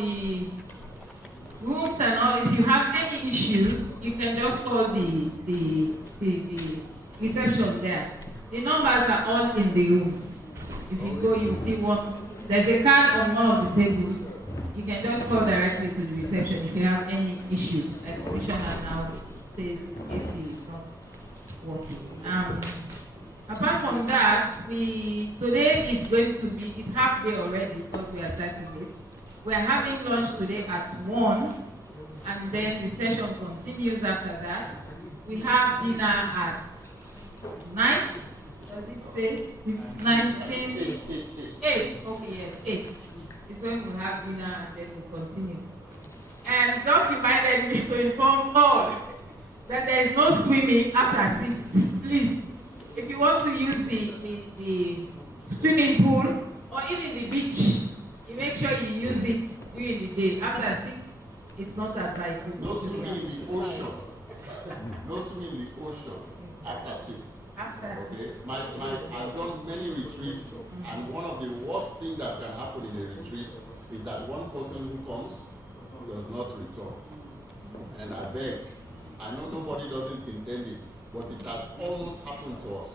the rooms and all, if you have any issues, you can just call the reception there. The numbers are all in the rooms. If you go, you see one. There's a card on one of the tables. You can just call directly to the reception if you have any issues. Like the commissioner now says AC is not working. Apart from that, today is going to be, it's half day already because we are starting late. We are having lunch today at 1, and then the session continues after that. We have dinner at 9. Does it say? 9, 10, 8. Okay, yes, 8. It's when we have dinner and then we continue. And Doc reminded me to inform all that there is no swimming after 6. Please, if you want to use the swimming pool or even the beach, you make sure you use it during the day. After 6, it's not advisable. No swimming in the ocean. No swimming in the ocean after 6. Okay. I've done many retreats, and one of the worst things that can happen in a retreat is that one person who comes does not return. And I beg, I know nobody doesn't intend it, but it has almost happened to us,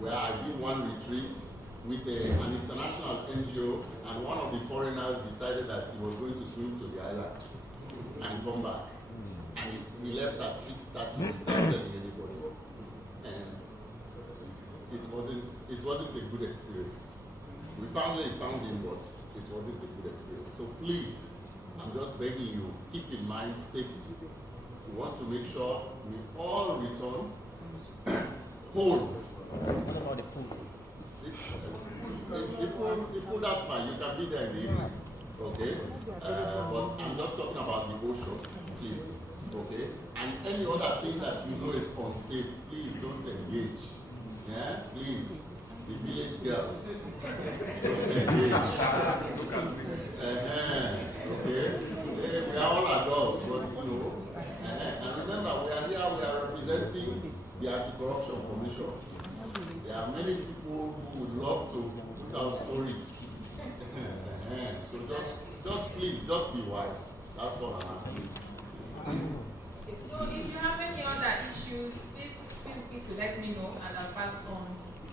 where I did one retreat with an international NGO, and one of the foreigners decided that he was going to swim to the island and come back. And he left at 6:30 without telling anybody. And it wasn't a good experience. We finally found him, but it wasn't a good experience. So please, I'm just begging you, keep in mind safety. We want to make sure we all return whole. The pool, that's fine. You can be there in the evening, okay? But I'm just talking about the ocean, please, okay? And any other thing that you know is unsafe, please don't engage. Yeah, please. The village girls. Don't engage. Okay? We are all adults, but you know. And remember, we are here, we are representing the Anti-Corruption Commission. There are many people who would love to put out stories. So just please, just be wise. That's what I'm asking. So if you have any other issues, please feel free to let me know, and I'll pass on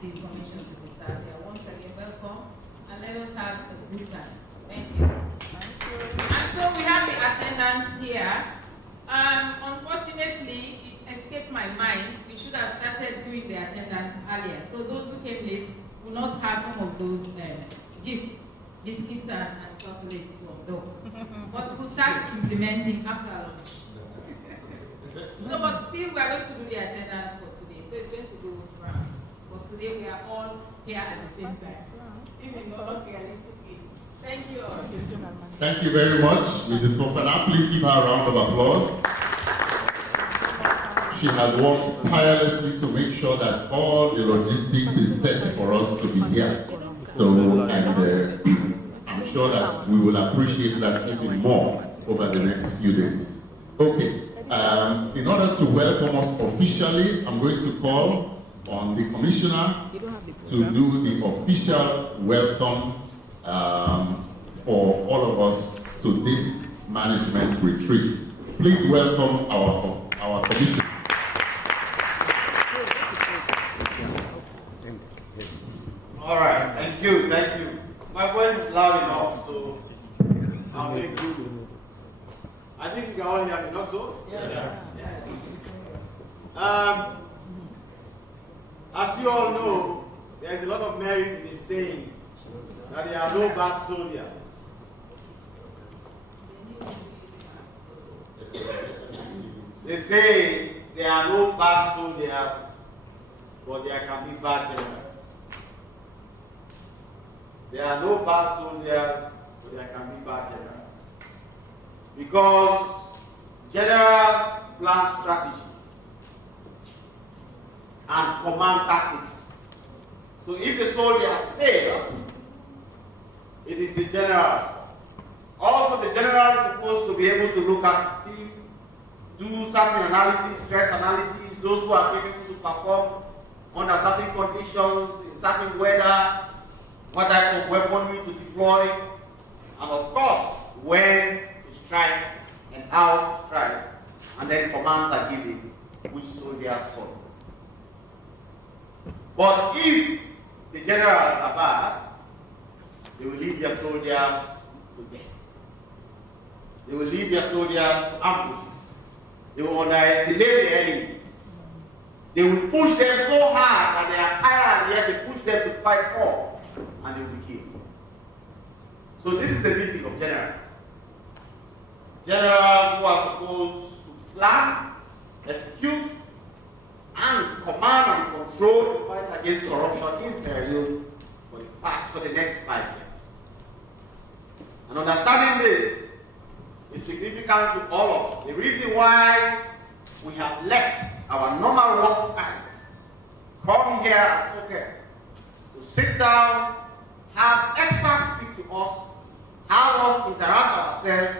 the information to the staff here. Once again, welcome, and let us have a good time. Thank you. And so we have the attendance here. Unfortunately, it escaped my mind. We should have started doing the attendance earlier. So those who came late will not have some of those gifts, biscuits and chocolates from them. But we'll start implementing after lunch. So, but still, we are going to do the attendance for today. So it's going to go round. But today, we are all here at the same time. Thank you all. Thank you very much, Mrs. Fofana. Please give her a round of applause. She has worked tirelessly to make sure that all the logistics is set for us to be here. So, and I'm sure that we will appreciate that even more over the next few days. Okay. In order to welcome us officially, I'm going to call on the Commissioner to do the official welcome for all of us to this management retreat. Please welcome our Commissioner. All right, thank you. My voice is loud enough, so I'll make good. I think you can all hear me, not so? Yes. As you all know, there is a lot of merit in saying that there are no bad soldiers. They say there are no bad soldiers, but there can be bad generals. There are no bad soldiers, but there can be bad generals. Because generals plan strategy and command tactics. So if the soldiers fail, it is the generals. Also, the general is supposed to be able to look at his team, do certain analysis, stress analysis, those who are capable to perform under certain conditions, in certain weather, what type of weaponry to deploy, and of course, when commands are given, which soldiers follow. But if the generals are bad, they will lead their soldiers to death. They will lead their soldiers to ambushes. They will underestimate the enemy. They will push them so hard that they are tired, and yet they push them to fight more, and they will be killed. So this is the meeting of generals. Generals who are supposed to plan, execute, and command and control the fight against corruption in Sierra Leone for the next 5 years. And understanding this is significant to all of us. The reason why we have left our normal work time, come here at Tokyo, to sit down, have experts speak to us, have us interact ourselves,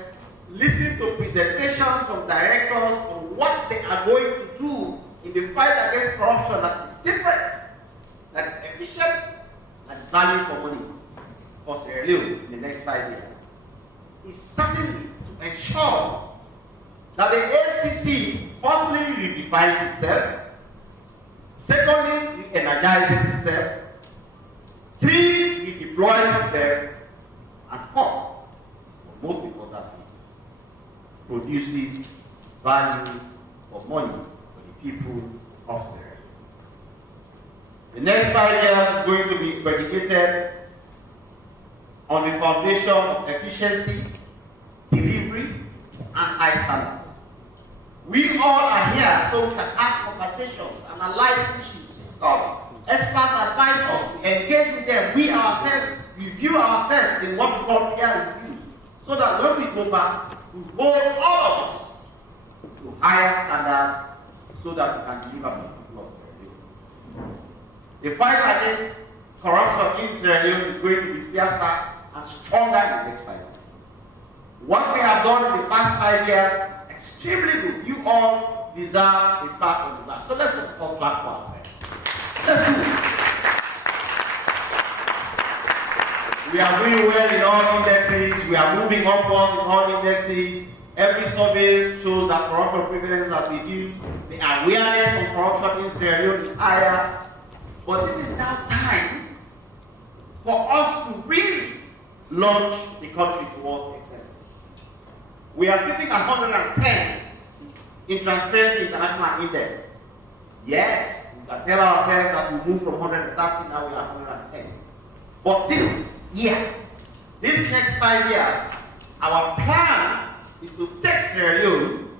listen to presentations from directors on what they are going to do in the fight against corruption that is different, that is efficient, that is value for money for Sierra Leone in the next 5 years, is certainly to ensure that the ACC firstly redefines itself, secondly re-energizes itself, 3, redeploys itself, and 4, most importantly, produces value for money for the people of Sierra Leone. The next 5 years is going to be predicated on the foundation of efficiency, delivery, and high standards. We all are here so we can have conversations, analyze issues, discuss, experts advise us, engage with them, we ourselves review ourselves in what we call peer reviews, so that when we go back, we hold all of us to higher standards so that we can deliver for the people of Sierra Leone. The fight against corruption in Sierra Leone is going to be fiercer and stronger in the next 5 years. What we have done in the past 5 years is extremely good. You all deserve a pat on the back. So let's just talk back for ourselves. Let's do it. We are doing well in all indexes. We are moving upwards in all indexes. Every survey shows that corruption prevalence has reduced. The awareness of corruption in Sierra Leone is higher. But this is now time for us to really launch the country towards excellence. We are sitting at 110 in Transparency International Index. Yes, we can tell ourselves that we moved from 130, now we are 110. But this year, this next 5 years, our plan is to take Sierra Leone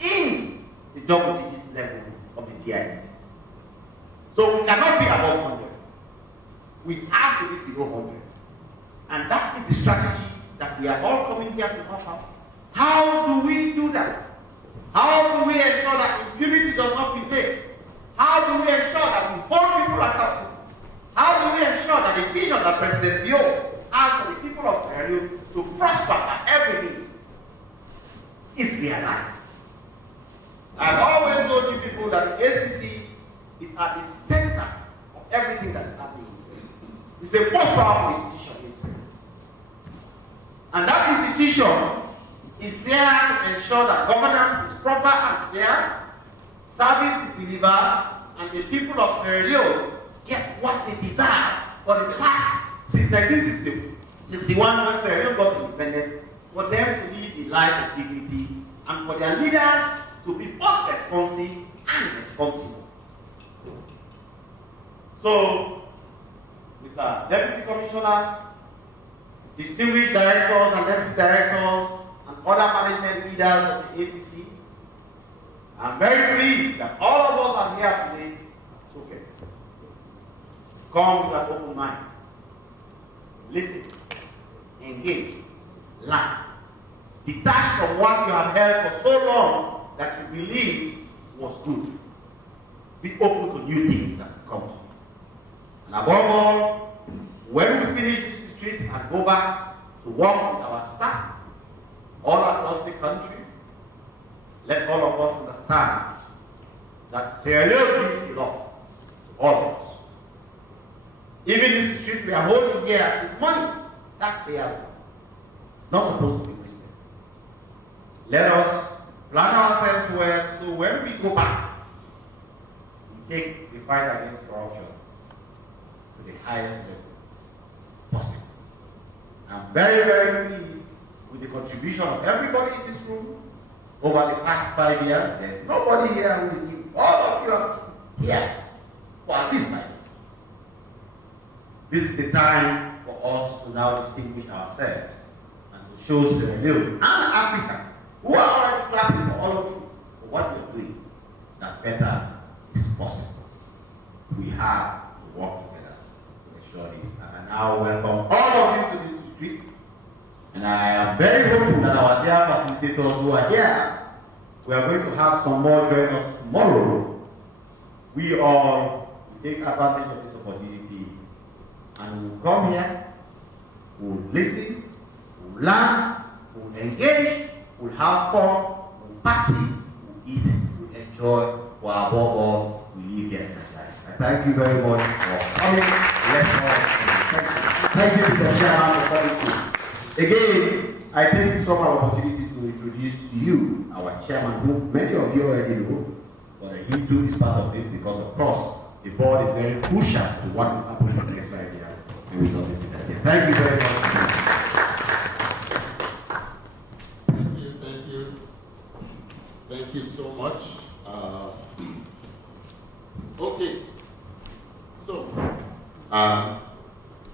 in the double digits level of the TI index. So we cannot be above 100. We have to be below 100. And that is the strategy that we are all coming here to offer. How do we do that? How do we ensure that impunity does not prevail? How do we ensure that we hold people accountable? How do we ensure that the vision that President Leone has for the people of Sierra Leone to prosper at every means is realized? I've always told you people that the ACC is at the center of everything that is happening. It's the most powerful institution in Israel. And that institution is there to ensure that governance is proper and fair, service is delivered, and the people of Sierra Leone get what they deserve for the past, since 1961, when Sierra Leone got independence, for them to live a life of dignity, and for their leaders to be both responsive and responsible. So, Mr. Deputy Commissioner, distinguished directors and deputy directors, and other management leaders of the ACC, I'm very pleased that all of us are here today. Okay. Come with an open mind. Listen, engage, learn. Detach from what you have held for so long that you believed was good. Be open to new things that come to you. And above all, when we finish this retreat and go back to work with our staff all across the country, let all of us understand that Sierra Leone gives a lot to all of us. Even this retreat we are holding here is money, taxpayers. It's not supposed to be wasted. Let us plan ourselves well, so when we go back, we take the fight against corruption to the highest level possible. I'm very, very pleased with the contribution of everybody in this room over the past 5 years. There's nobody here who is new. All of you are here for at least 5 years. This is the time for us to now distinguish ourselves and to show Sierra Leone and Africa, who are already clapping for all of you for what you're doing, that better is possible. We have to work together to ensure this. And I now welcome all of you to this retreat. And I am very hopeful that our dear facilitators who are here, we are going to have some more join us tomorrow. We all will take advantage of this opportunity and we will come here, we will listen, we will learn, we will engage, we will have fun, we will party, we will eat, we will enjoy, for above all, we live here in this life. I thank you very much for coming. Thank you, Mr. Chairman, for coming. Again, I take this opportunity to introduce to you our chairman, who many of you already know, but he too is part of this because, of course, the board is very crucial to what will happen in the next 5 years. And we love it. Thank you very much. Thank you so much. Okay, so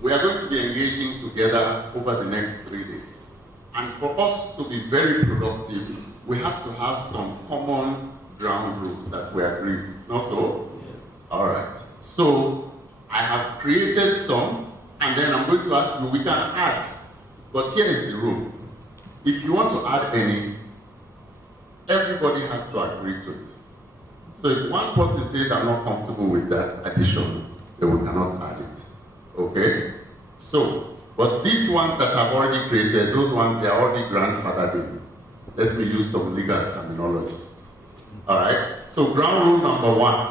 we are going to be engaging together over the next 3 days. And for us to be very productive, we have to have some common ground rules that we agree. Not so? Yes. All right. So I have created some, and then I'm going to ask you, we can add. But here is the rule. If you want to add any, everybody has to agree to it. So if one person says, I'm not comfortable with that addition, then we cannot add it. Okay? So, but these ones that I've already created, those ones, they are already grandfathered in. Let me use some legal terminology. Alright? So ground rule number 1.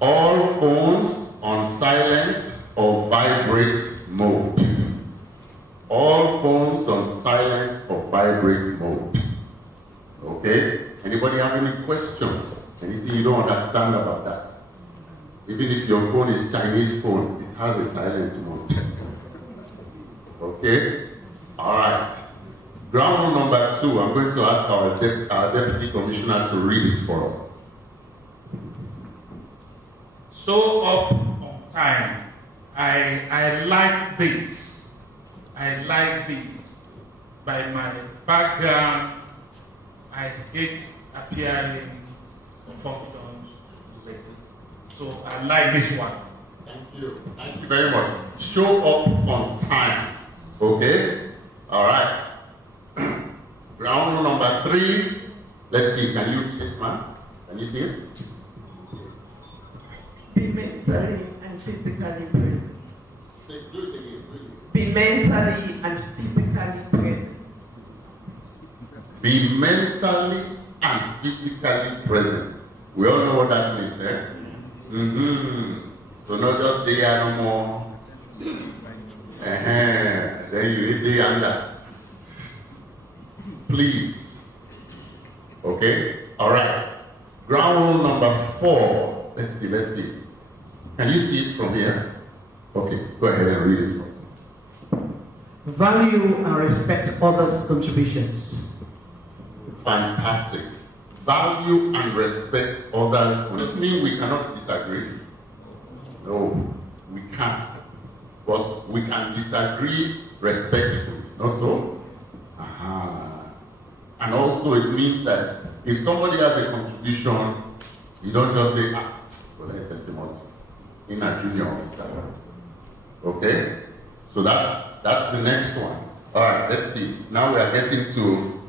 All phones on silent or vibrate mode. All phones on silent or vibrate mode. Okay? Anybody have any questions? Anything you don't understand about that? Even if your phone is Chinese phone, it has a silent mode. Okay? Alright. Ground rule number 2, I'm going to ask our Deputy Commissioner to read it for us. Show up on time. I like this. I like this. By my background, I hate appearing on functions late. So I like this one. Thank you. Thank you very much. Show up on time. Okay? Alright. Ground rule number 3. Let's see. Can you read it, man? Can you see it? Be mentally and physically present. Say, do it again. Be mentally and physically present. Be mentally and physically present. We all know what that means, eh? So not just there no more. Then you hit the under. Please. Okay? Alright. Ground rule number 4. Let's see. Can you see it from here? Okay, go ahead and read it for us. Value and respect others' contributions. Fantastic. Value and respect others. Does this mean we cannot disagree? No, we can't. But we can disagree respectfully. Not so? And also it means that if somebody has a contribution, you don't just say, well, I sent him out in a junior officer. Okay? So that's the next one. All right, let's see. Now we are getting to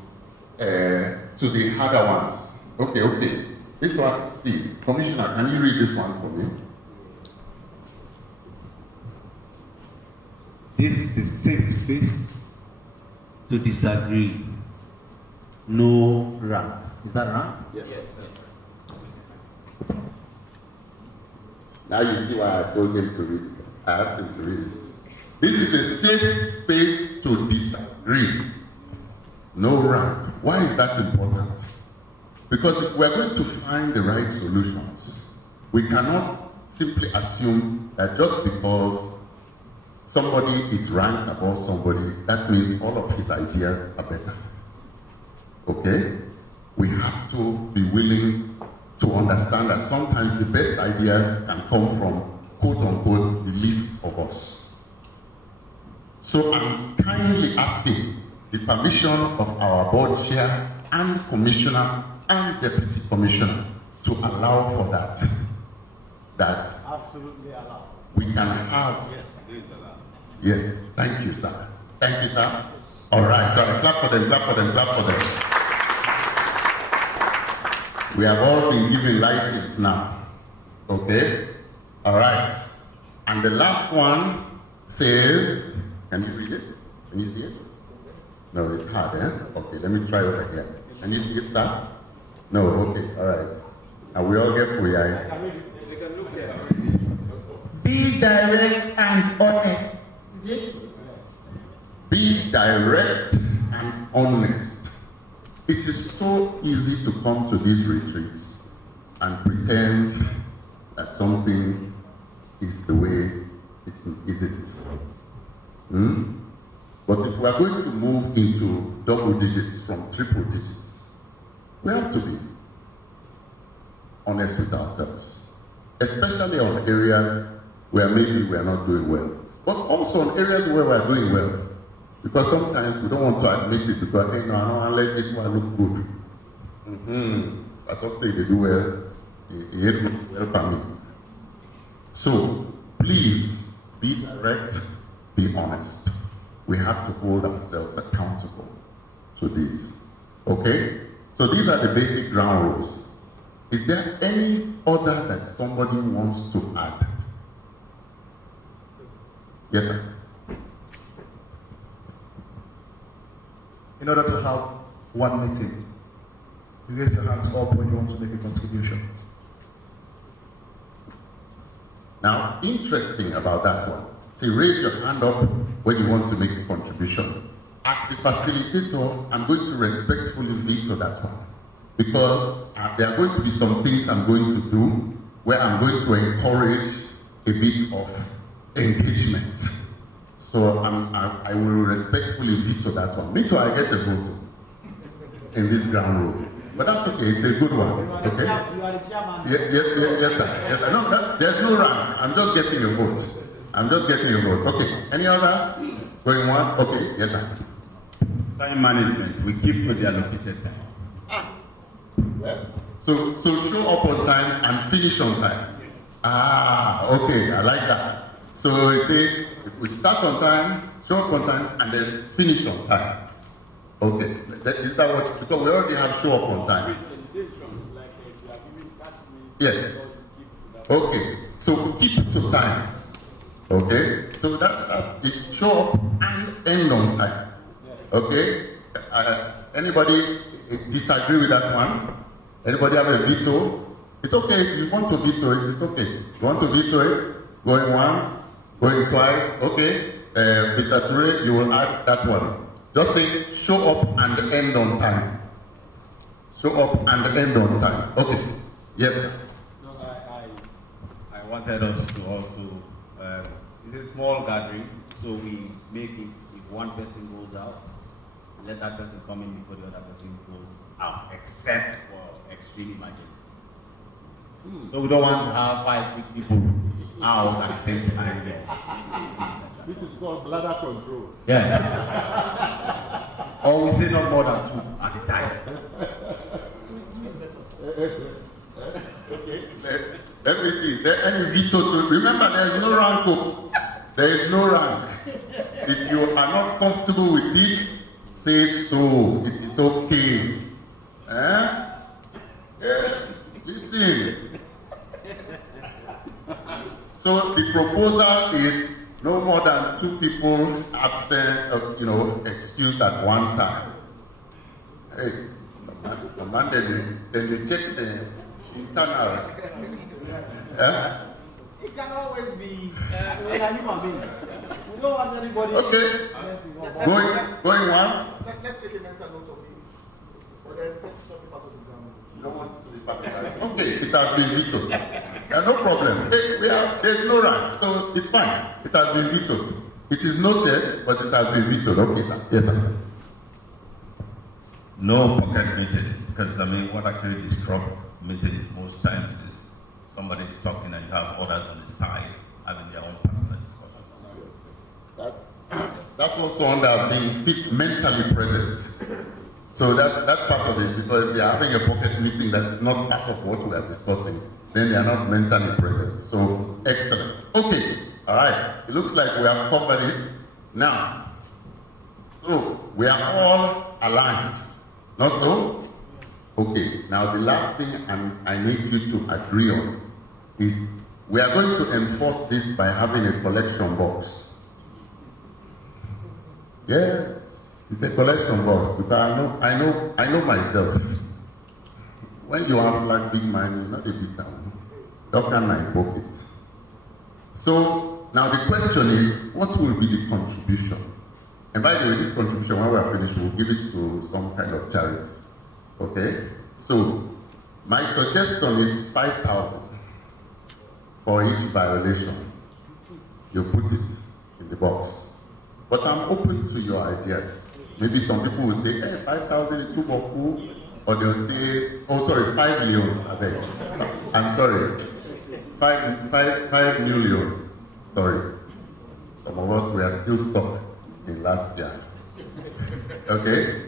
the harder ones. Okay. This one, see, Commissioner, can you read this one for me? This is a safe space to disagree. No rank. Is that rank? Yes. Now you see why I told him to read it. I asked him to read it. This is a safe space to disagree. no rank. Why is that important? Because if we're going to find the right solutions, we cannot simply assume that just because somebody is ranked above somebody, that means all of his ideas are better. Okay? We have to be willing to understand that sometimes the best ideas can come from, quote unquote, the least of us. So I'm kindly asking the permission of our board chair and commissioner and deputy commissioner to allow for that. That Absolutely allowed. we can have. Yes, it is allowed. Yes, thank you, sir. Thank you, sir. All right, clap for them, clap for them, clap for them. We have all been given license now. Okay? All right. And the last one says, can you read it? Can you see it? No, it's hard, eh? Okay, let me try over here. Can you see it, sir? No, okay, all right. And we all get free eye. Be direct and honest. Be direct and honest. It is so easy to come to these retreats and pretend that something is the way it isn't. But if we are going to move into double digits from triple digits, we have to be honest with ourselves, especially on areas where maybe we are not doing well, but also on areas where we are doing well. Because sometimes we don't want to admit it because, hey, no, I don't want to let this one look good. I thought they do well, they hate me well for me. So, please, be direct, be honest. We have to hold ourselves accountable to this. Okay? So these are the basic ground rules. Is there any other that somebody wants to add? Yes, sir. In order to have one meeting, you raise your hands up when you want to make a contribution. Now, interesting about that one. Say, raise your hand up when you want to make a contribution. As the facilitator, I'm going to respectfully veto that one. Because there are going to be some things I'm going to do where I'm going to encourage a bit of engagement. So I will respectfully veto that one. Me too, I get a vote in this ground rule. But that's okay, it's a good one. Okay? You are the chairman. Yes, sir. Yes, sir. No, there's no rank. I'm just getting a vote. I'm just getting a vote. Okay. Any other? Going once? Okay. Yes, sir. Time management. We keep to the allocated time. Well, so show up on time and finish on time. Okay. I like that. So you say, if we start on time, show up on time, and then finish on time. Okay. Is that what? Because we already have show up on time. Yes. Okay. So keep to time. Okay. So that's it. Show up and end on time. Okay. Anybody disagree with that one? Anybody have a veto? It's okay. If you want to veto it, it's okay. You want to veto it? Going once, going twice. Okay. Mr. Ture, you will add that one. Just say, show up and end on time. Show up and end on time. Okay. Yes, sir. No, I wanted us to also, it's a small gathering, so we make it, if one person goes out, let that person come in before the other person goes out, except for extreme emergency. So we don't want to have 5-6 people out at the same time. This is called bladder control. Yeah. Or we say not more than 2 at a time. Okay. Let me see. Is there any veto to remember? There is no rank. There is no rank. If you are not comfortable with it, say so. It is okay. Listen. So the proposal is no more than 2 people absent, excused at one time. Hey, on Monday, then they check the internal. it can always be we are human beings. We don't want anybody. Okay. Going once. let's take a mental note of it. But then let's talk about the ground. You don't want it to be part. Okay, it has been vetoed. No problem. There's no right, so it's fine. It has been vetoed. It is noted, but it has been vetoed. Okay, sir. Yes, sir. No pocket meetings, because I mean, what actually disrupts meetings most times is somebody is talking and you have others on the side having their own personal discussions. That's also under being mentally present. So that's part of it, because if they are having a pocket meeting that is not part of what we are discussing, then they are not mentally present. So excellent. Okay, all right. It looks like we have covered it. Now, so we are all aligned. Not so? Okay, now the last thing I need you to agree on is we are going to enforce this by having a collection box. Yes, it's a collection box, because I know myself. When you have like big money, not a big town, don't can my pocket. So now the question is, what will be the contribution? And by the way, this contribution, when we are finished, we'll give it to some kind of charity. Okay? So, my suggestion is 5,000 for each violation. You put it in the box. But I'm open to your ideas. Maybe some people will say, hey, 5,000 is too much. Or they'll say, oh, sorry, 5 million. I beg. I'm sorry. 5 million. Sorry. Some of us, we are still stuck in last year. Okay?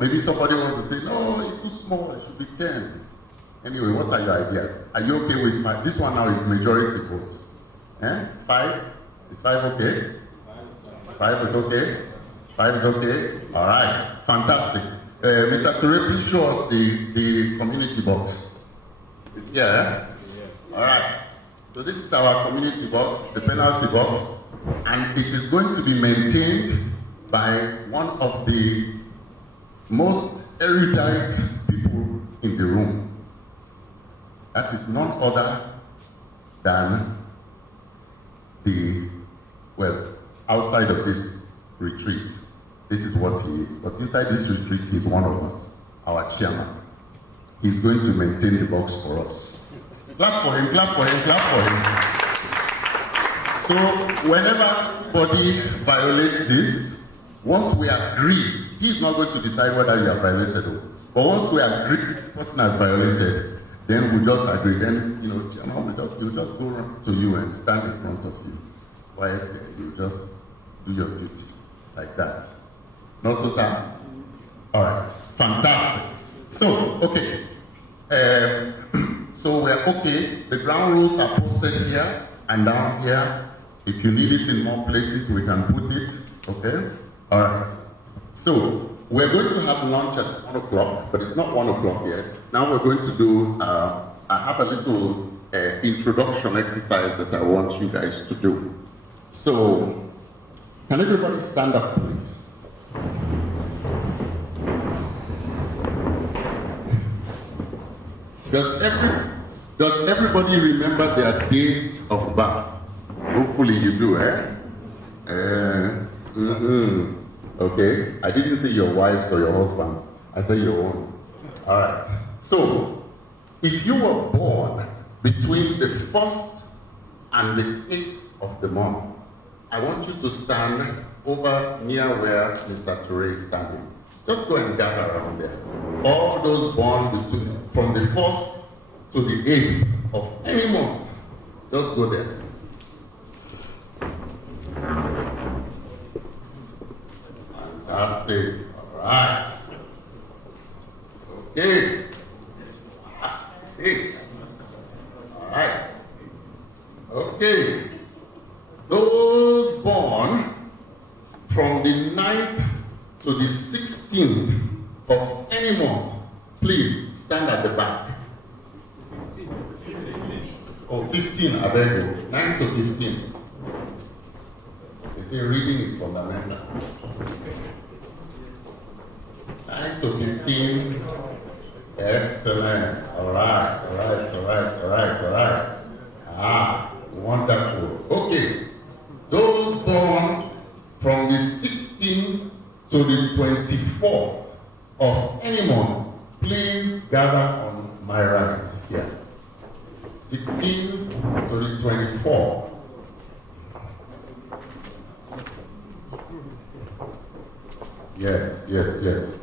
Maybe somebody wants to say, no, it's too small, it should be 10. Anyway, what are your ideas? Are you okay with 5? This one now is majority vote. 5? Is 5 okay? 5 is okay? 5 is okay? All right, fantastic. Mr. Ture, please show us the community box. It's here, eh? All right. So this is our community box, the penalty box. And it is going to be maintained by one of the most erudite people in the room. That is none other than outside of this retreat, this is what he is. But inside this retreat, he's one of us, our chairman. He's going to maintain the box for us. Clap for him, clap for him, clap for him. So whenever anybody violates this, once we agree, he's not going to decide whether you have violated. But once we agree the person has violated, then we just agree. Then, chairman will just go to you and stand in front of you. While you just do your duty like that. Not so, sir? All right, fantastic. So, okay. So we're okay. The ground rules are posted here and down here. If you need it in more places, we can put it. Okay? All right. So we're going to have lunch at 1 o'clock, but it's not 1 o'clock yet. Now we're going to do, I have a little introduction exercise that I want you guys to do. So, can everybody stand up, please? Does everybody remember their date of birth? Hopefully you do, eh? Okay, I didn't say your wives or your husbands. I said your own. All right. So, if you were born between the 1st and the 8th of the month, I want you to stand over near where Mr. Ture is standing. Just go and gather around there. All those born from the 1st to the 8th of any month, just go there. Fantastic. All right. Okay. Okay. All right. Okay. Those born from the 9th to the 16th of any month, please stand at the back. 15, I beg you. 9 to 15. They say reading is fundamental. 9 to 15. Excellent. All right. Wonderful. Okay. Those born from the 16th to to the 24th of any month, please gather on my right here. 16 to the 24th. Yes, yes, yes.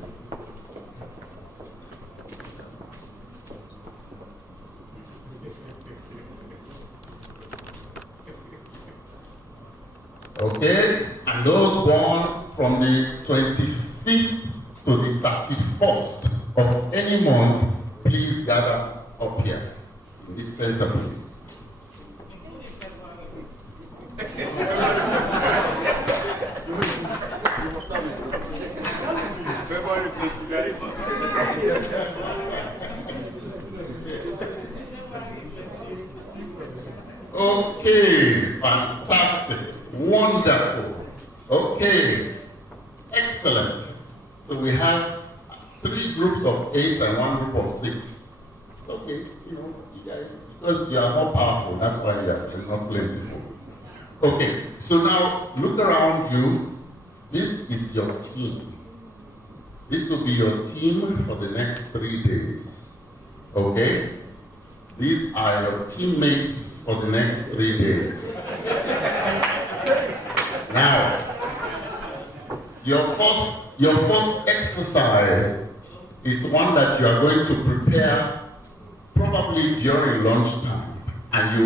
Okay, and those born from the 25th to the 31st of any month, please gather up here in this center, please. Okay, fantastic, wonderful. Okay, excellent. So we have 3 groups of 8 and 1 group of 6. It's okay, you guys, because you are more powerful, that's why you are not plentiful. Okay, so now look around you. This is your team. This will be your team for the next 3 days. Okay? These are your teammates for the next 3 days. Now, your first exercise is one that you are going to prepare probably during lunchtime, and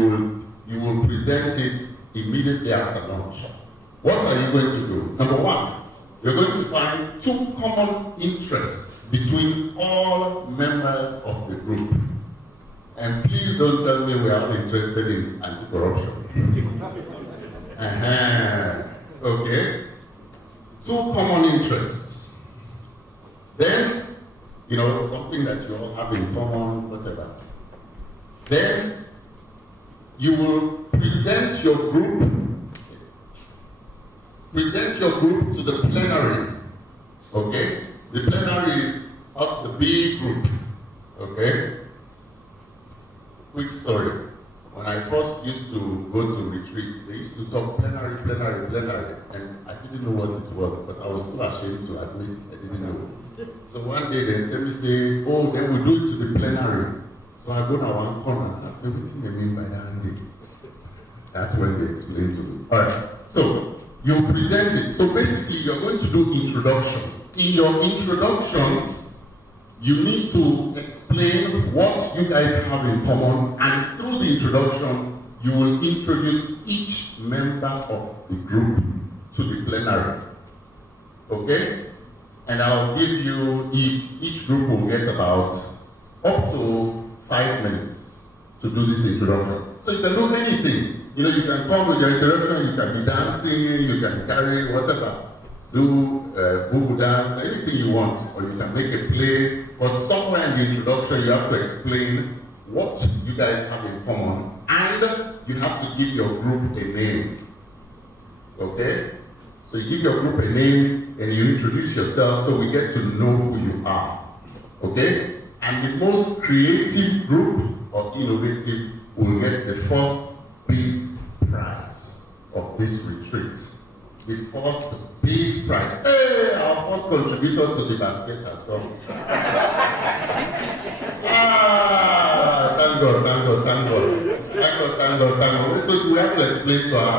you will present it immediately after lunch. What are you going to do? Number 1, you're going to find 2 common interests between all members of the group. And please don't tell me we are interested in anti-corruption. Okay? 2 common interests. Then, something that you all have in common, whatever. Then, you will present your group to the plenary. Okay? The plenary is us, the big group. Okay? Quick story. When I first used to go to retreats, they used to talk plenary, and I didn't know what it was, but I was too ashamed to admit I didn't know. So one day they tell me, say, oh, then we do it to the plenary. So I go to one corner and I say, what do they mean by that day? That's when they explain to me. Alright, so you present it. So basically you're going to do introductions. In your introductions, you need to explain what you guys have in common, and through the introduction, you will introduce each member of the group to the plenary. Okay? And I'll give you, each group will get about up to 5 minutes to do this introduction. So you can do anything. You can come with your introduction, you can be dancing, you can carry whatever. Do boo dance, anything you want, or you can make a play, but somewhere in the introduction you have to explain what you guys have in common, and you have to give your group a name. Okay? So you give your group a name and you introduce yourself so we get to know who you are. Okay? And the most creative group or innovative will get the first big prize of this retreat. The first big prize. Hey, our first contributor to the basket has come. Thank God. So we have to explain to her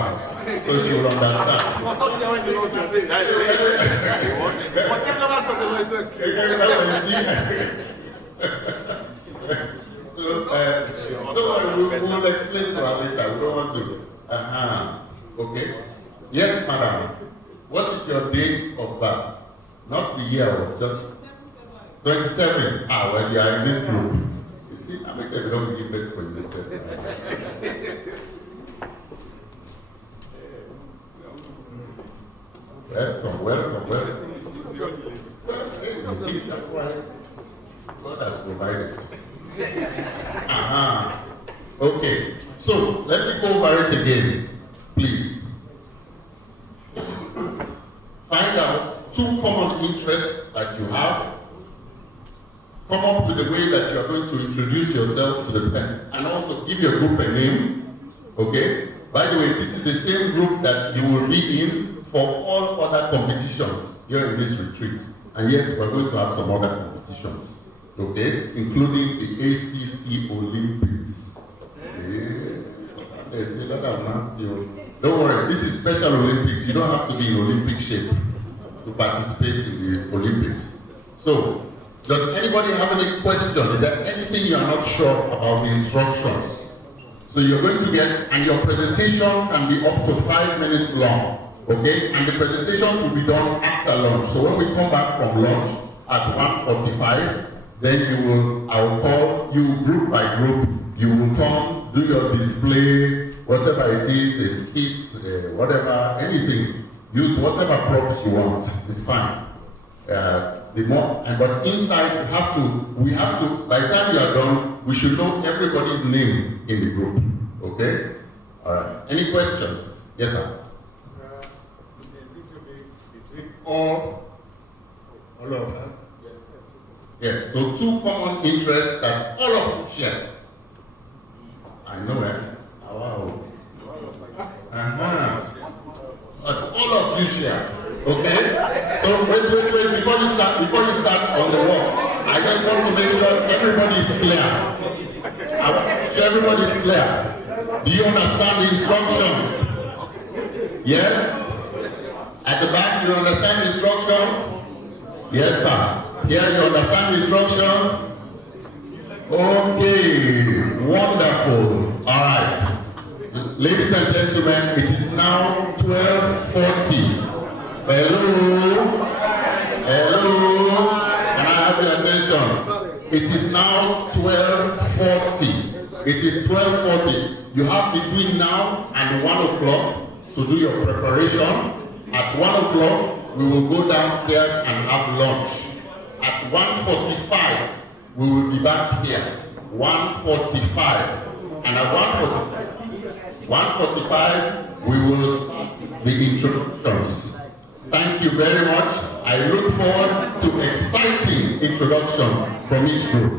so she will understand. She was not there when the Lord was saying that. But if lovers of the Lord is not explaining. So, we'll explain to her later. We don't want to. Okay. Yes, madam. What is your date of birth? Not the year, of just 27. Well, you are in this group. You see, I make sure we don't give birth for you. Welcome. You see, that's why God has provided. Okay, so let me go over it again, please. Find out 2 common interests that you have. Come up with a way that you are going to introduce yourself to the pen, and also give your group a name. Okay? By the way, this is the same group that you will be in for all other competitions. here in this retreat. And yes, we're going to have some other competitions, okay, including the ACC Olympics. There's a lot of nasty. Don't worry, this is Special Olympics. You don't have to be in Olympic shape to participate in the Olympics. So, does anybody have any question? Is there anything you are not sure about the instructions? So you're going to get, and your presentation can be up to 5 minutes long, okay? And the presentations will be done after lunch. So when we come back from lunch at 1:45, then I will call you group by group. You will come, do your display, whatever it is, a skit, whatever, anything. Use whatever props you want. It's fine. But inside we have to, by the time you are done, we should know everybody's name in the group. Okay? Alright. Any questions? Yes, sir. Between all of us. Yes. So 2 common interests that all of us share. I know it. Wow. But all of you share. Okay? So wait, before you start on the wall, I just want to make sure everybody is clear. I want to make sure everybody is clear. Do you understand the instructions? Yes? At the back, do you understand the instructions? Yes, sir. Here, you understand the instructions? Okay, wonderful. All right. Ladies and gentlemen, it is now 12:40. Hello? Can I have your attention? It is now 12:40. It is 12:40. You have between now and 1 o'clock to do your preparation. At 1 o'clock, we will go downstairs and have lunch. At 1:45, we will be back here. 1:45. And at 1:45, we will start the introductions. Thank you very much. I look forward to exciting introductions from each group.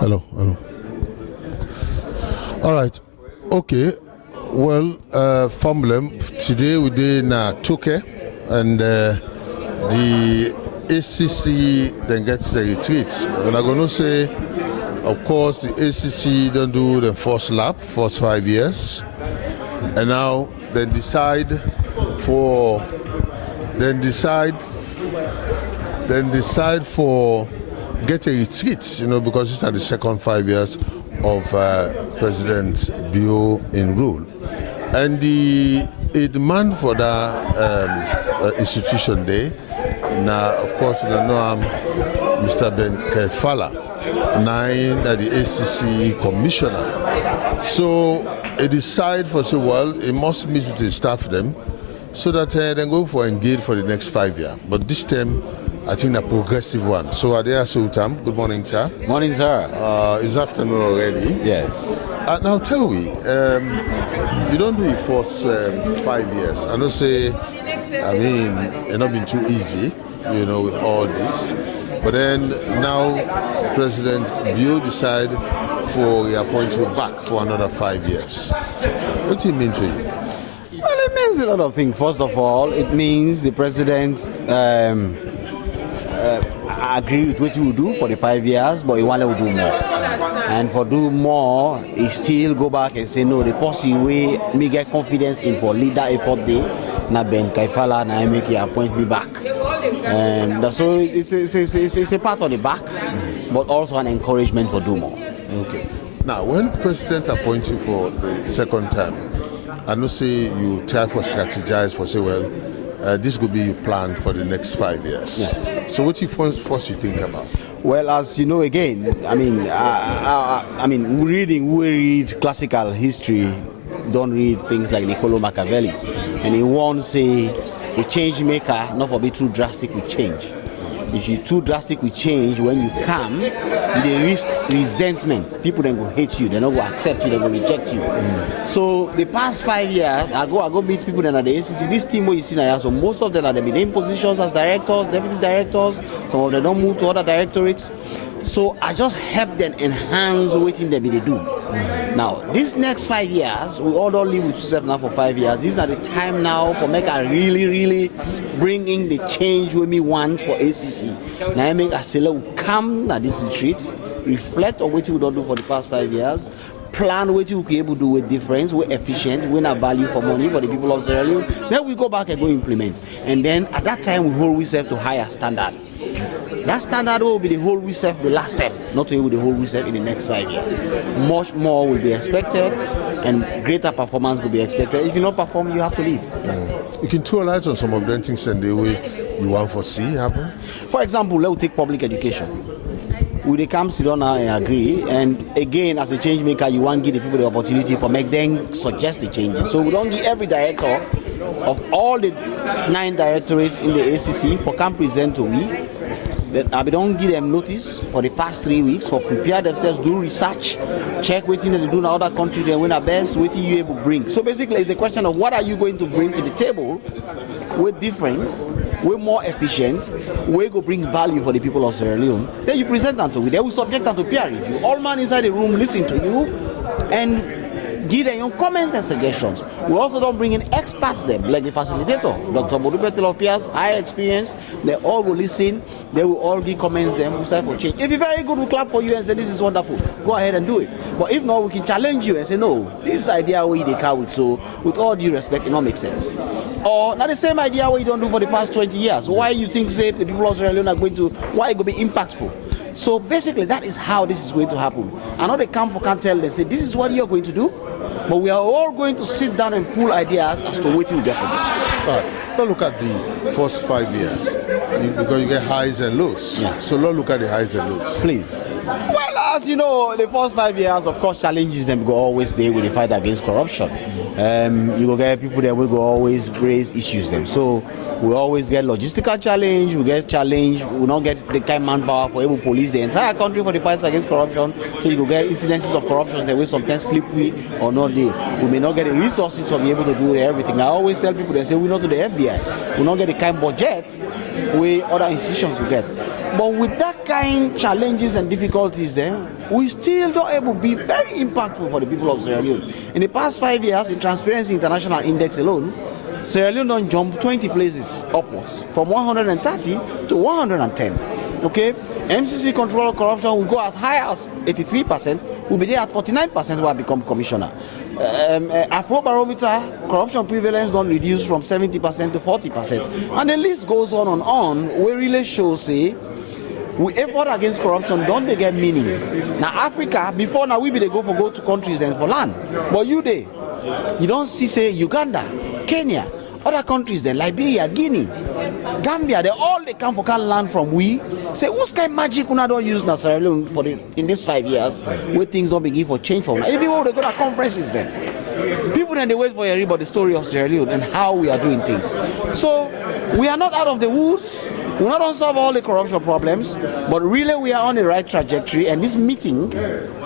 Hello. All right. Okay. Well, Famblem, today we did na Tuke, and the ACC then gets the retreat. And I'm going to say, of course, the ACC don't do the first lap, first 5 years, and now they decide for get a retreat, because these are the second 5 years of President Bio in rule. And the demand for that institution day, now of course you know I'm Mr. Ben Kaifala, the ACC commissioner. So they decide for say, well, it must meet with the staff them, so that they go for engage for the next 5 years. But this time, I think a progressive one. So Adea Sultan, good morning, sir. Morning, sir. It's afternoon already. Yes. Now tell me, you don't do it for 5 years. I don't say, it's not been too easy. with all this. But then now President Bio decided for he appoint you back for another 5 years. What do it mean to you? Well, it means a lot of things. First of all, it means the president agree with what he will do for the 5 years, but he want to do more. And for do more, he still go back and say, no, the person way me get confidence in for leader effort day, na Ben Kaifala, na make he appoint me back. And so it's a part of the back, but also an encouragement for do more. Okay. Now, when President appoints you for the second time, I know say you try for strategize for say, well, this could be your plan for the next 5 years. Yes. So what you first you think about? Well, as you know, again, we read classical history, don't read things like Niccolo Machiavelli, and he won't say a change maker, not for be too drastic with change. If you're too drastic with change, when you come, they risk resentment. People then go hate you, they're not going to accept you, they're going to reject you. So the past 5 years, I go meet people that are the ACC. This team what you see now, so most of them are in named positions as directors, deputy directors. Some of them don't move to other directorates. So I just help them enhance what they do. Now, this next 5 years, we all don't live with yourself now for 5 years. This is not the time now for make I really bring in the change we me want for ACC. Now I make a seller come at this retreat, reflect on what you don't do for the past 5 years, plan what you be able to do with difference, with efficient, with a value for money for the people of Sierra Leone. Then we go back and go implement. And then at that time we hold ourselves to higher standard. That standard will be the whole we serve the last step, not to be the whole we serve in the next 5 years. Much more will be expected, and greater performance will be expected. If you not perform, you have to leave. You can throw light on some of them things and the way you want to see happen. For example, let's take public education. We come sit down and agree, and again, as a change maker, you want to give the people the opportunity for make them suggest the changes. So we don't give every director of all the 9 directorates in the ACC for come present to me. That I don't give them notice for the past 3 weeks for prepare themselves, do research, check what they do in other countries, they win our best, what you able to bring. So basically it's a question of what are you going to bring to the table. We're different, we're more efficient, we go bring value for the people of Sierra Leone. Then you present them to it, they will subject them to peer review. All man inside the room listen to you and give them your comments and suggestions. We also don't bring in experts them, like the facilitator, Dr. Modupe Telopias, high experience. They all will listen. They will all give comments them. We'll say for change. If you're very good, we'll clap for you and say this is wonderful. Go ahead and do it. But if not, we can challenge you and say no, this idea we they come with. So with all due respect, it don't make sense. Or not the same idea what you don't do for the past 20 years. Why you think say the people of Sierra Leone are going to? Why it will be impactful? So basically, that is how this is going to happen. I know they come for can't tell them say this is what you're going to do. But we are all going to sit down and pull ideas as to what we get from it. All right. Let's look at the first 5 years because you get highs and lows. Yes. So let's look at the highs and lows. Please. Well, as you know, the first 5 years, of course, challenges them go always there with the fight against corruption. You will get people that will go always raise issues them. So we always get logistical challenge. We get challenge. We don't get the kind of manpower for able to police the entire country for the fight against corruption. So you will get incidences of corruption that will sometimes slip we or not there. We may not get the resources to be able to do everything. I always tell people they say we not to the FBI. We not get the kind of budget we other institutions will get. But with that kind of challenges and difficulties there, we still don't able to be very impactful for the people of Sierra Leone. In the past 5 years, in Transparency International Index alone, Sierra Leone don't jump 20 places upwards, from 130 to 110. Okay? MCC control of corruption will go as high as 83%, will be there at 49% who have become commissioner. Afrobarometer, corruption prevalence don't reduce from 70% to 40%. And the list goes on, we really show, say, we effort against corruption, don't they get meaning? Now Africa, before now we be they go to countries and for land. But you don't see, say, Uganda, Kenya, other countries then, Liberia, Guinea, Gambia, they come for land from we. Say, what's kind of magic we don't use now, Sierra Leone for in these 5 years where things don't begin for change from now. Even when they go to conferences then, people then they wait for you about the story of Sierra Leone and how we are doing things. So we are not out of the woods. We're not going to solve all the corruption problems, but really we are on the right trajectory. And this meeting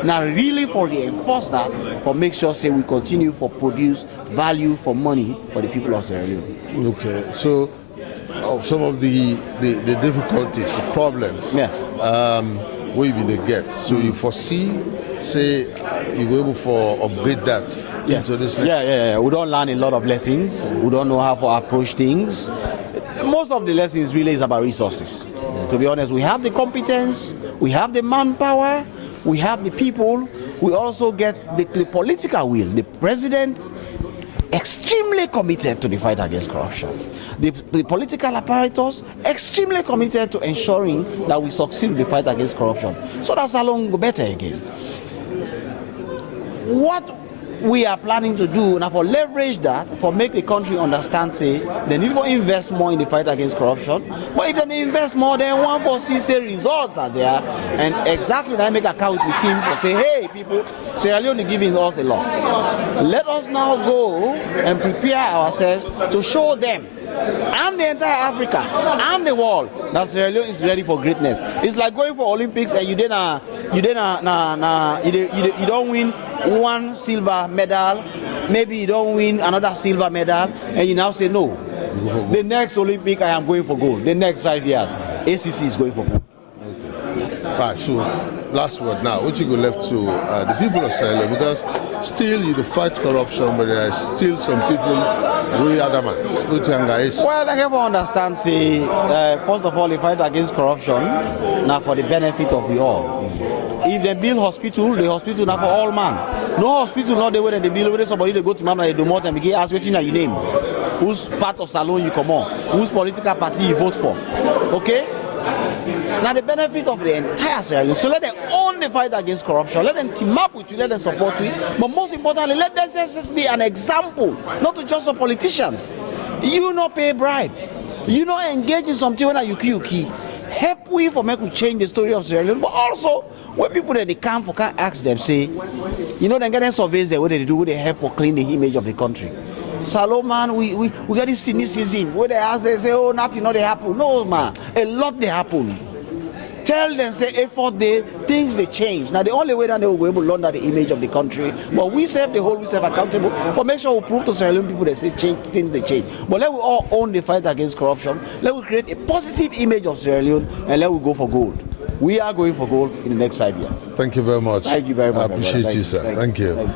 now really for reinforce that, for make sure say we continue for produce value for money for the people of Sierra Leone. Okay, so of some of the difficulties, problems we will get. So you foresee, say, you will able for upgrade that into this. Yeah. We don't learn a lot of lessons. We don't know how to approach things. Most of the lessons really is about resources. To be honest, we have the competence, we have the manpower, we have the people. We also get the political will. The president extremely committed to the fight against corruption. The political apparatus extremely committed to ensuring that we succeed with the fight against corruption. So that's how long go better again. What we are planning to do now for leverage that, for make the country understand, say, they need to invest more in the fight against corruption. But if they invest more, they want for see, say, results are there. And exactly I make account with him to say, hey, people, Sierra Leone is giving us a lot. Let us now go and prepare ourselves to show them and the entire Africa and the world that Sierra Leone is ready for greatness. It's like going for Olympics and you don't win one silver medal, maybe you don't win another silver medal, and you now say no. The next Olympic I am going for gold. The next 5 years, ACC is going for gold. Right, so last word now. What you go left to the people of Sierra Leone, because still you fight corruption, but there are still some people really adamant. Well, I never understand, say, first of all, the fight against corruption now for the benefit of we all. If they build hospital, the hospital now for all man. No hospital not the way that they build, whether somebody they go to Mama, they do more and begin ask what you name, whose part of salon you come on, whose political party you vote for. Okay? Now the benefit of the entire Sierra Leone. So let them own the fight against corruption. Let them team up with you. Let them support you. But most importantly, let them just be an example, not just for politicians. You not pay bribe. You not engage in something when you key. Help we for make we change the story of Sierra Leone. But also, when people that they come for can ask them, say, you know, they get surveys there, what they do, they help for clean the image of the country. Salomon, we got this cynicism where they ask, they say, oh, nothing, not they happen. No, man, a lot they happen. Tell them, say, effort day, things they change. Now, the only way that they will be able to learn that the image of the country, but we serve the whole, we serve accountable for make sure we prove to Sierra Leone people that say change, things they change. But let we all own the fight against corruption. Let we create a positive image of Sierra Leone and let we go for gold. We are going for gold in the next 5 years. Thank you very much. Thank you very much. I appreciate you, sir. Thank you.